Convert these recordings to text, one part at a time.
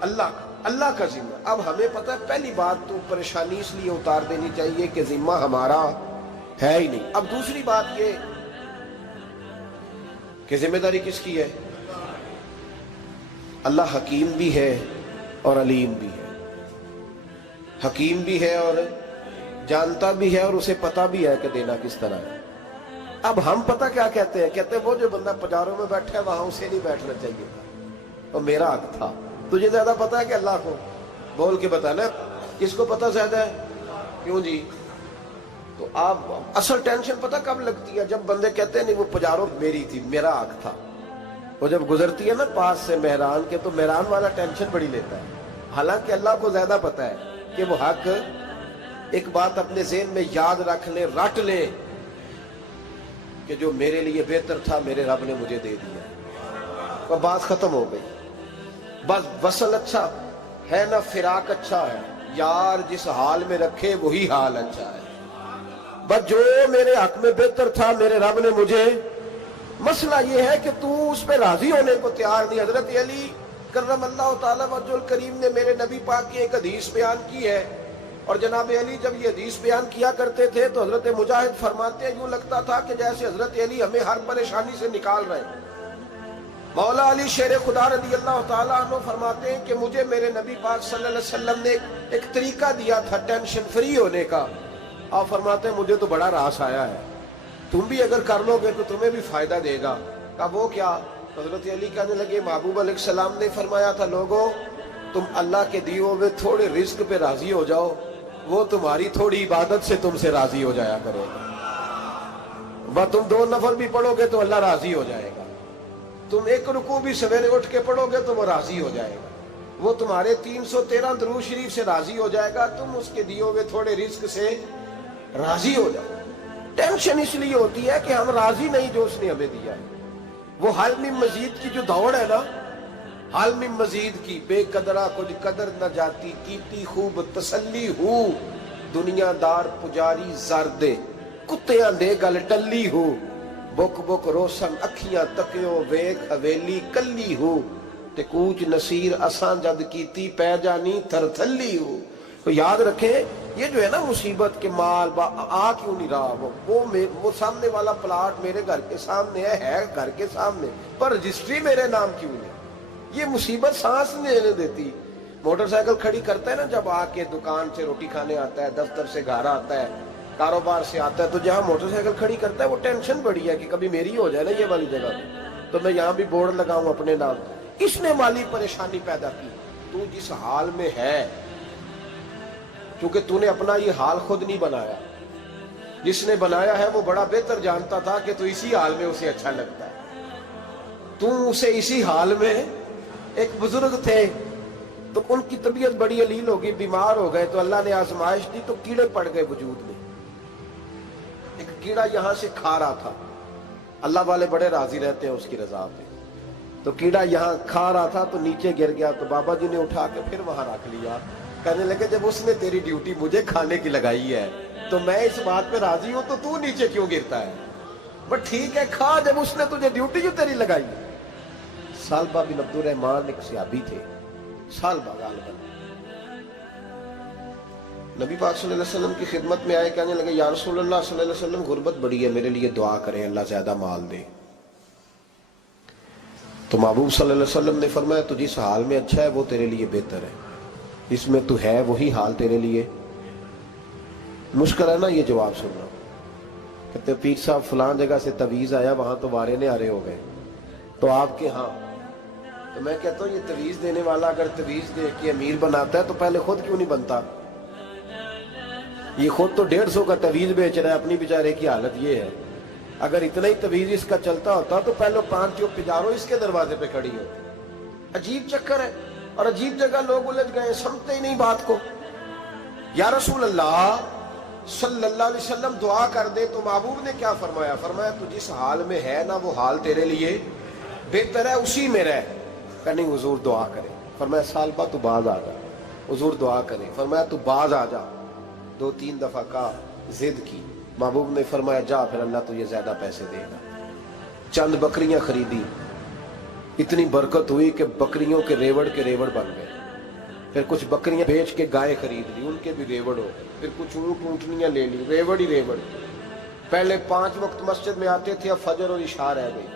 اللہ کا ذمہ. اب ہمیں پتہ ہے پہلی بات تو پریشانی اس لیے اتار دینی چاہیے کہ ذمہ ہمارا ہے ہی نہیں. اب دوسری بات یہ کہ ذمہ داری کس کی ہے؟ اللہ حکیم بھی ہے اور علیم بھی ہے. حکیم بھی ہے اور جانتا بھی ہے اور اسے پتہ بھی ہے کہ دینا کس طرح ہے. اب ہم پتہ کیا کہتے ہیں؟ کہتے ہیں وہ جو بندہ پجاروں میں بیٹھا ہے وہاں اسے نہیں بیٹھنا چاہیے تھا اور میرا حق تھا. تجھے زیادہ پتہ ہے کہ اللہ کو؟ بول کے بتانا. کس کو پتہ زیادہ ہے؟ کیوں جی؟ تو آپ اصل ٹینشن پتہ کب لگتی ہے؟ جب بندے کہتے ہیں نہیں وہ پجاروں میری تھی، میرا حق تھا. وہ جب گزرتی ہے نا پاس سے مہران کے تو مہران والا ٹینشن بڑی لیتا ہے. حالانکہ اللہ کو زیادہ پتہ ہے کہ وہ حق. ایک بات اپنے ذہن میں یاد رکھ لیں، رٹ لیں کہ جو میرے لیے بہتر تھا میرے رب نے مجھے دے دیا. تو بات ختم ہو گئی. بس وصل اچھا ہے نہ فراق اچھا ہے، یار جس حال میں رکھے وہی حال اچھا ہے. بس جو میرے حق میں بہتر تھا میرے رب نے مجھے. مسئلہ یہ ہے کہ تو اس پہ راضی ہونے کو تیار نہیں. حضرت علی کرم اللہ تعالیٰ وجہ الکریم نے میرے نبی پاک کی ایک حدیث بیان کی ہے، اور جناب علی جب یہ حدیث بیان کیا کرتے تھے تو حضرت مجاہد فرماتے ہیں یوں لگتا تھا کہ جیسے حضرت علی ہمیں ہر پریشانی سے نکال رہے ہیں. مولا علی شیر خدا رضی اللہ تعالیٰ عنہ فرماتے ہیں کہ مجھے میرے نبی پاک صلی اللہ علیہ وسلم نے ایک طریقہ دیا تھا ٹینشن فری ہونے کا. آپ فرماتے ہیں مجھے تو بڑا راس آیا ہے، تم بھی اگر کر لو گے تو تمہیں بھی فائدہ دے گا. کہا وہ کیا؟ حضرت علی کہنے لگے محبوب علیہ السلام نے فرمایا تھا لوگوں تم اللہ کے دیے ہوئے تھوڑے رزق پہ راضی ہو جاؤ، وہ تمہاری تھوڑی عبادت سے تم سے راضی ہو جایا کرے گا. بس تم 2 نفل بھی پڑھو گے تو اللہ راضی ہو جائے گا. تم 1 رکوع بھی سویرے اٹھ کے پڑھو گے تو وہ راضی ہو جائے گا. وہ تمہارے 313 درود شریف سے راضی ہو جائے گا. تم اس کے دیے ہوئے تھوڑے رزق سے راضی ہو جاؤ. ٹینشن اس لیے ہوتی ہے کہ ہم راضی نہیں جو اس نے ہمیں دیا ہے. وہ حل میں مزید کی جو دوڑ ہے نا، حل میں مزید کی، بے قدرہ کچھ قدر نہ جاتی، کیتی خوب تسلی ہو، دنیا دار پجاری زردے، کتیاں دے گل ٹلی ہو، بک بک روشن اکھیاں تکیو ویک حویلی کلی ہو، تے کوچ نصیر اساں جد کیتی پہ جانی تھر تھلی ہو. تو یاد رکھیں یہ جو ہے نا مصیبت کے مال آ کیوں نہیں رہا، وہ سامنے والا پلاٹ میرے گھر کے سامنے ہے گھر کے سامنے، پر رجسٹری میرے نام کیوں نہیں؟ یہ مصیبت سانس نہیں لینے دیتی. موٹر سائیکل کھڑی کرتا ہے نا جب آ کے دکان سے روٹی کھانے آتا ہے، دفتر سے گھر آتا ہے، کاروبار سے آتا ہے، تو جہاں موٹر سائیکل کھڑی کرتا ہے وہ ٹینشن بڑی ہے کہ کبھی میری ہو جائے نا یہ والی جگہ تو میں یہاں بھی بورڈ لگاؤں اپنے نام. اس نے مالی پریشانی پیدا کی. تو جس حال میں ہے، چونکہ تو نے اپنا یہ حال خود نہیں بنایا، جس نے بنایا ہے وہ بڑا بہتر جانتا تھا کہ تو اسی حال میں اسے اچھا لگتا ہے. تو اسے اسی حال میں، ایک بزرگ تھے تو ان کی طبیعت بڑی علیل ہو گئی، بیمار ہو گئے، تو اللہ نے آزمائش دی تو کیڑے پڑ گئے وجود میں. ایک کیڑا یہاں سے کھا رہا تھا، اللہ والے بڑے راضی رہتے ہیں اس کی رضا پہ. تو کیڑا یہاں کھا رہا تھا تو نیچے گر گیا، تو بابا جی نے اٹھا کے پھر وہاں رکھ لیا. کہنے لگے جب اس نے تیری ڈیوٹی مجھے کھانے کی لگائی ہے تو میں اس بات پہ راضی ہوں، تو نیچے کیوں گرتا ہے؟ بٹ ٹھیک ہے کھا جب اس نے تجھے ڈیوٹی جو تیری لگائی. سالبہ بن عبد الرحمن ایک صحابی تھے، سالبہ غالباً نبی پاک صلی اللہ علیہ وسلم کی خدمت میں آئے. کہنے لگے یا رسول اللہ صلی اللہ علیہ وسلم غربت بڑی ہے، میرے لیے دعا کریں اللہ زیادہ مال دے. تو محبوب صلی اللہ علیہ وسلم نے فرمایا تو جس حال میں اچھا ہے وہ تیرے لیے بہتر ہے، اس میں تو ہے وہی حال تیرے لیے. مشکل ہے نا یہ جواب سننا. کہتے پیر صاحب فلاں جگہ سے تویز آیا، وہاں تو وارے نے آرے ہو گئے، تو آپ کے ہاں. تو میں کہتا ہوں یہ تویز دینے والا اگر تویز دے کے امیر بناتا ہے تو پہلے خود کیوں نہیں بنتا؟ یہ خود تو 150 کا تویز بیچ رہا ہے، اپنی بیچارے کی حالت یہ ہے. اگر اتنا ہی تویز اس کا چلتا ہوتا تو پہلے 5 پجاروں اس کے دروازے پہ کھڑی ہوتی. عجیب چکر ہے اور عجیب جگہ لوگ الجھ گئے، سمجھتے ہی نہیں بات کو. یا رسول اللہ صلی اللہ علیہ وسلم دعا کر دے. تو محبوب نے کیا فرمایا؟ فرمایا تو جس حال میں ہے نا وہ حال تیرے لیے بہتر ہے، اسی میں رہ. کہ نہیں حضور دعا کرے. فرمایا سال بعد تو باز آ جا. حضور دعا کرے. فرمایا تو باز آ جا. 2-3 دفعہ کا ضد کی. محبوب نے فرمایا جا پھر اللہ تجھے زیادہ پیسے دے گا. چند بکریاں خریدی، اتنی برکت ہوئی کہ بکریوں کے ریوڑ بن گئے. پھر کچھ بکریاں بیچ کے گائے خرید لی، ان کے بھی ریوڑ ہو، پھر کچھ اونٹ اونٹنیاں لے لی، ریوڑ ہی ریوڑ۔ پہلے 5 وقت مسجد میں آتے تھے، اب فجر اور عشاء رہ گئی۔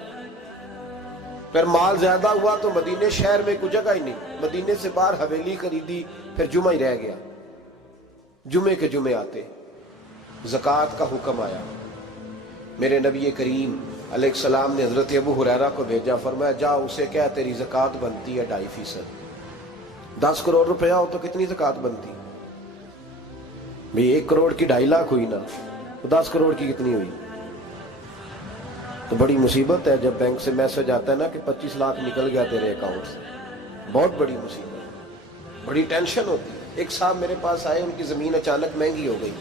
پھر مال زیادہ ہوا تو مدینے شہر میں کوئی جگہ ہی نہیں، مدینے سے باہر حویلی خریدی، پھر جمعہ ہی رہ گیا۔ جمعے کے جمعے آتے، زکوٰۃ کا حکم آیا۔ میرے نبی کریم علیہ السلام نے حضرت ابو ہریرہ کو بھیجا، فرمایا جا اسے کہہ تیری زکوٰۃ بنتی ہے 2.5%۔ 10 کروڑ روپیہ ہو تو کتنی زکوٰۃ بنتی؟ بھئی 1 کروڑ کی 2.5 لاکھ ہوئی نا، تو 10 کروڑ کی کتنی ہوئی؟ تو بڑی مصیبت ہے جب بینک سے میسج آتا ہے نا کہ 25 لاکھ نکل گیا تیرے اکاؤنٹ سے، بہت بڑی مصیبت، بڑی ٹینشن ہوتی ہے۔ ایک صاحب میرے پاس آئے، ان کی زمین اچانک مہنگی ہو گئی،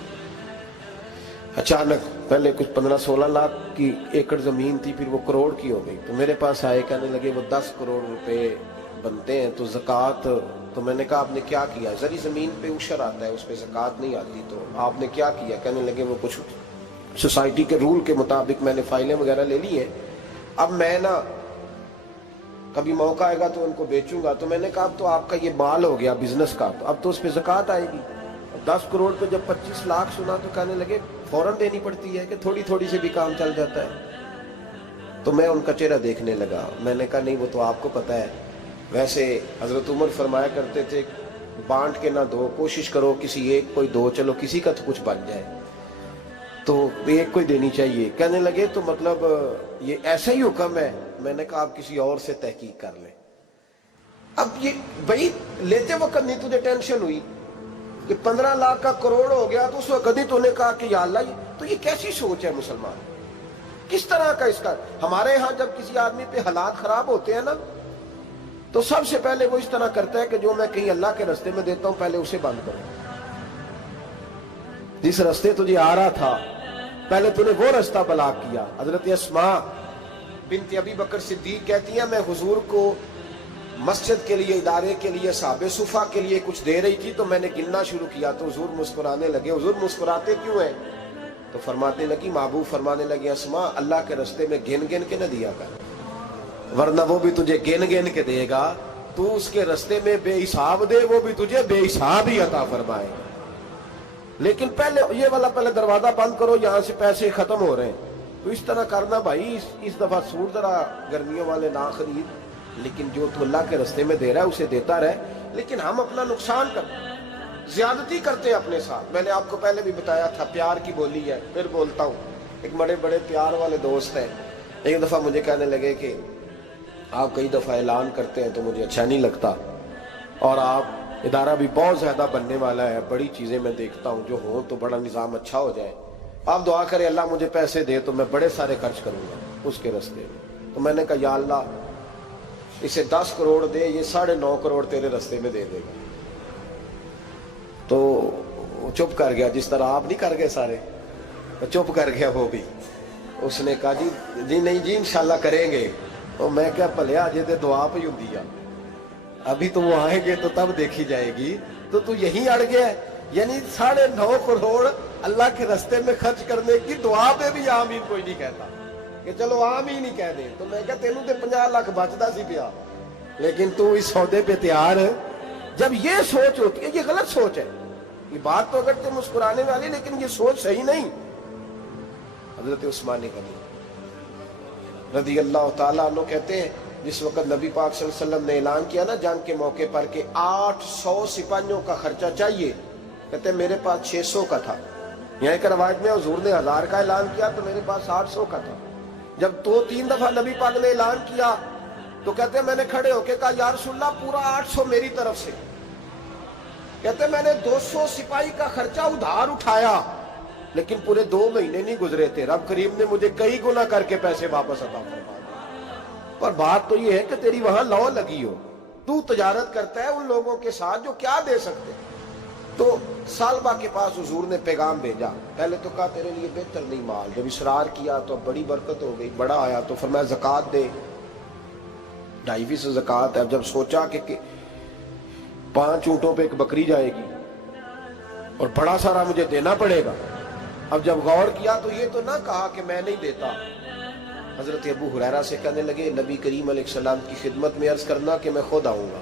اچانک پہلے کچھ 15-16 لاکھ کی ایکڑ زمین تھی، پھر وہ کروڑ کی ہو گئی۔ تو میرے پاس آئے، کہنے لگے وہ 10 کروڑ روپے بنتے ہیں تو زکوٰۃ، تو میں نے کہا آپ نے کیا کیا؟ زری زمین پہ عشر آتا ہے، اس پہ زکوٰۃ نہیں آتی، تو آپ نے کیا کیا؟ کہنے لگے وہ کچھ سوسائٹی کے رول کے مطابق میں نے فائلیں وغیرہ لے لی ہیں، اب میں نا کبھی موقع آئے گا تو ان کو بیچوں گا۔ تو میں نے کہا اب تو آپ کا یہ مال ہو گیا بزنس کا، تو اب تو اس پہ زکوٰۃ آئے گی۔ 10 کروڑ پہ جب 25 لاکھ سنا تو کہنے لگے فوراً دینی پڑتی ہے کہ تھوڑی تھوڑی سے بھی کام چل جاتا ہے؟ تو میں ان کا چہرہ دیکھنے لگا، میں نے کہا نہیں وہ تو آپ کو پتہ ہے، ویسے حضرت عمر فرمایا کرتے تھے بانٹ کے نہ دو، کوشش کرو کسی ایک کو ہی دو، چلو کسی کا تو کچھ بن جائے، تو ایک کو ہی دینی چاہیے۔ کہنے لگے تو مطلب یہ ایسا ہی حکم ہے؟ میں نے کہا آپ کسی اور سے تحقیق کر لیں۔ اب یہ بھائی لیتے وقت نہیں تجھے ٹینشن ہوئی کہ 15 لاکھ کا کروڑ ہو گیا، تو اس وقت نہیں تو نے کہا کہ یا اللہ، تو یہ کیسی سوچ ہے مسلمان؟ کس طرح کا اس کا؟ ہمارے ہاں جب کسی آدمی پہ حالات خراب ہوتے ہیں نا، تو سب سے پہلے وہ اس طرح کرتا ہے کہ جو میں کہیں اللہ کے رستے میں دیتا ہوں پہلے اسے بند کرو۔ جس رستے تجھے آ رہا تھا پہلے تو نے وہ رستہ بلاک کیا۔ حضرت اسماء بنت ابی بکر صدیق کہتی ہیں میں حضور کو مسجد کے لیے، ادارے کے لیے، صحابہ صفہ کے لیے کچھ دے رہی تھی، تو میں نے گننا شروع کیا تو حضور مسکرانے لگے۔ حضور مسکراتے کیوں ہیں؟ تو فرمانے لگی، محبوب فرمانے لگے اسماء اللہ کے رستے میں گن گن کے نہ دیا کر، ورنہ وہ بھی تجھے گن گن کے دے گا، تو اس کے رستے میں بے حساب دے، وہ بھی تجھے بے حساب ہی عطا فرمائے گا۔ لیکن پہلے یہ والا پہلے دروازہ بند کرو، یہاں سے پیسے ختم ہو رہے ہیں، تو اس طرح کرنا بھائی۔ اس دفعہ سوٹ ذرا گرمیوں والے نہ خرید، لیکن جو تو اللہ کے رستے میں دے رہا ہے اسے دیتا رہے۔ لیکن ہم اپنا نقصان زیادتی کرتے ہیں اپنے ساتھ۔ میں نے آپ کو پہلے بھی بتایا تھا پیار کی بولی ہے، پھر بولتا ہوں۔ ایک بڑے بڑے پیار والے دوست ہیں، ایک دفعہ مجھے کہنے لگے کہ آپ کئی دفعہ اعلان کرتے ہیں تو مجھے اچھا نہیں لگتا، اور آپ ادارہ بھی بہت زیادہ بننے والا ہے، بڑی چیزیں میں دیکھتا ہوں جو ہوں تو بڑا نظام اچھا ہو جائے، آپ دعا کریں اللہ مجھے پیسے دے تو میں بڑے سارے خرچ کروں گا اس کے رستے میں۔ تو میں نے کہا یا اللہ اسے 10 کروڑ دے، یہ 9.5 کروڑ تیرے رستے میں دے دے گا۔ تو چپ کر گیا، جس طرح آپ نہیں کر گئے سارے، چپ کر گیا وہ بھی۔ اس نے کہا جی نہیں جی انشاءاللہ کریں گے۔ تو میں کہا بھلیا جی تے دعا پہ ہوں دیا، ابھی تو وہ آئیں گے تو تب دیکھی جائے گی، تو یہیں اڑ گیا ہے۔ یعنی 9.5 کروڑ اللہ کے رستے میں خرچ کرنے کی دعا پہ بھی آمین کوئی نہیں کہتا کہ چلو آمین ہی کہہ دیں۔ تو میں کہا تینوں تے 50 لاکھ بچتا سی پیا، لیکن تو اس سودے پہ تیار ہے۔ جب یہ سوچ ہوتی ہے، یہ غلط سوچ ہے، یہ بات تو اگر تے مسکرانے والی، لیکن یہ سوچ صحیح نہیں۔ حضرت عثمان غنی رضی اللہ تعالیٰ عنہ کہتے ہیں جس وقت نبی پاک صلی اللہ علیہ وسلم نے اعلان کیا نا جنگ کے موقع پر کہ 800 سپاہیوں کا خرچہ چاہیے، کہتے ہیں میرے پاس 600 کا تھا۔ یہاں ایک روایت میں حضور نے 1000 کا اعلان کیا تو میرے پاس 800 کا تھا۔ جب 2-3 دفعہ نبی پاک نے اعلان کیا تو کہتے ہیں میں نے کھڑے ہو کے کہا یا رسول اللہ پورا 800 میری طرف سے۔ کہتے ہیں میں نے 200 سپاہی کا خرچہ ادھار اٹھایا، لیکن پورے 2 مہینے نہیں گزرے تھے، رب کریم نے مجھے کئی گنا کر کے پیسے واپس عطا فرما۔ پر بات تو یہ ہے کہ تیری وہاں لو لگی ہو، تو تجارت کرتا ہے ان لوگوں کے ساتھ جو کیا دے سکتے۔ تو سالبہ کے پاس حضور نے پیغام بھیجا، پہلے تو کہا تیرے لیے بہتر نہیں مال، جب اصرار کیا تو بڑی برکت ہو گئی، بڑا آیا تو فرمایا زکوٰۃ دے، 2.5% زکوٰۃ ہے۔ جب سوچا کہ 5 اونٹوں پہ 1 بکری جائے گی اور بڑا سارا مجھے دینا پڑے گا، اب جب غور کیا تو یہ تو نہ کہا کہ میں نہیں دیتا۔ حضرت ابو ہریرہ سے کہنے لگے نبی کریم علیہ السلام کی خدمت میں عرض کرنا کہ میں خود آؤں گا۔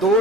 2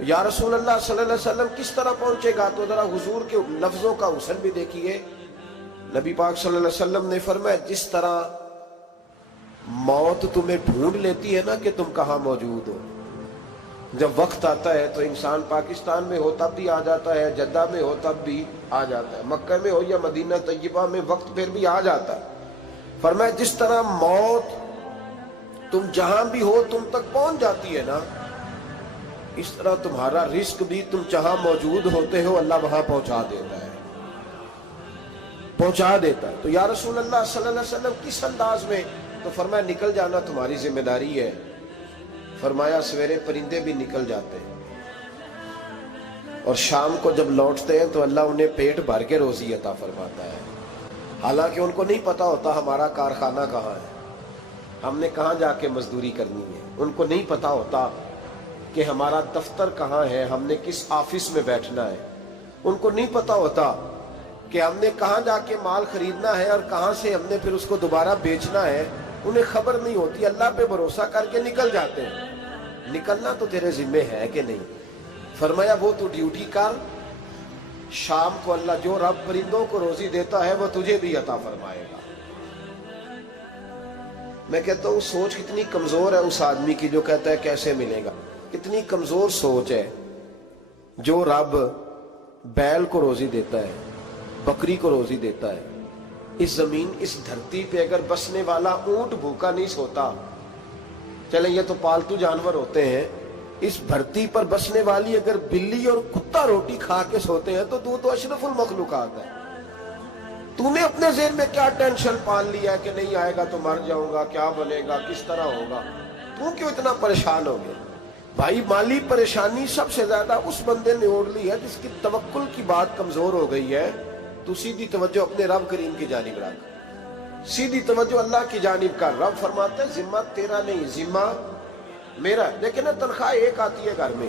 یا رسول اللہ صلی اللہ علیہ وسلم کس طرح پہنچے گا؟ تو ذرا حضور کے لفظوں کا حسن بھی دیکھیے. نبی پاک صلی اللہ علیہ وسلم نے فرمایا جس طرح موت تمہیں ڈھونڈ لیتی ہے نا کہ تم کہاں موجود ہو، جب وقت آتا ہے تو انسان پاکستان میں ہو تب بھی آ جاتا ہے، جدہ میں ہو تب بھی آ جاتا ہے، مکہ میں ہو یا مدینہ طیبہ میں وقت پھر بھی آ جاتا ہے. فرمایا جس طرح موت تم جہاں بھی ہو تم تک پہنچ جاتی ہے نا، اس طرح تمہارا رزق بھی تم جہاں موجود ہوتے ہو اللہ وہاں پہنچا دیتا ہے، پہنچا دیتا ہے. تو یا رسول اللہ صلی اللہ علیہ وسلم کس انداز میں؟ تو فرمایا نکل جانا تمہاری ذمہ داری ہے. فرمایا سویرے پرندے بھی نکل جاتے ہیں اور شام کو جب لوٹتے ہیں تو اللہ انہیں پیٹ بھر کے روزی عطا فرماتا ہے. حالانکہ ان کو نہیں پتا ہوتا ہمارا کارخانہ کہاں ہے، ہم نے کہاں جا کے مزدوری کرنی ہے. ان کو نہیں پتا ہوتا کہ ہمارا دفتر کہاں ہے، ہم نے کس آفس میں بیٹھنا ہے. ان کو نہیں پتا ہوتا کہ ہم نے کہاں جا کے مال خریدنا ہے اور کہاں سے ہم نے پھر اس کو دوبارہ بیچنا ہے. انہیں خبر نہیں ہوتی، اللہ پہ بھروسہ کر کے نکل جاتے ہیں. نکلنا تو تیرے ذمہ ہے کہ نہیں؟ فرمایا وہ تو ڈیوٹی کر، شام کو اللہ جو رب پرندوں کو روزی دیتا ہے وہ تجھے بھی عطا فرمائے گا. میں کہتا ہوں سوچ کتنی کمزور ہے اس آدمی کی جو کہتا ہے کیسے ملے گا. کتنی کمزور سوچ ہے جو رب بیل کو روزی دیتا ہے، بکری کو روزی دیتا ہے. اس زمین اس دھرتی پہ اگر بسنے والا اونٹ بھوکا نہیں سوتا، چلیں یہ تو پالتو جانور ہوتے ہیں، اس دھرتی پر بسنے والی اگر بلی اور کتا روٹی کھا کے سوتے ہیں تو اشرف المخلوقات ہے. تو نے اپنے ذہن میں کیا ٹینشن پال لیا ہے کہ نہیں آئے گا تو مر جاؤں گا، کیا بنے گا، کس طرح ہوگا؟ تو کیوں اتنا پریشان ہو گیا؟ بھائی مالی پریشانی سب سے زیادہ اس بندے نے اوڑھ لی ہے جس کی توکل کی بات کمزور ہو گئی ہے. تو سیدھی توجہ اپنے رب کریم کی جانب رکھ، سیدھی توجہ اللہ کی جانب کر. رب فرماتا ہے ذمہ تیرا نہیں، ذمہ میرا. لیکن تنخواہ ایک آتی ہے گھر میں،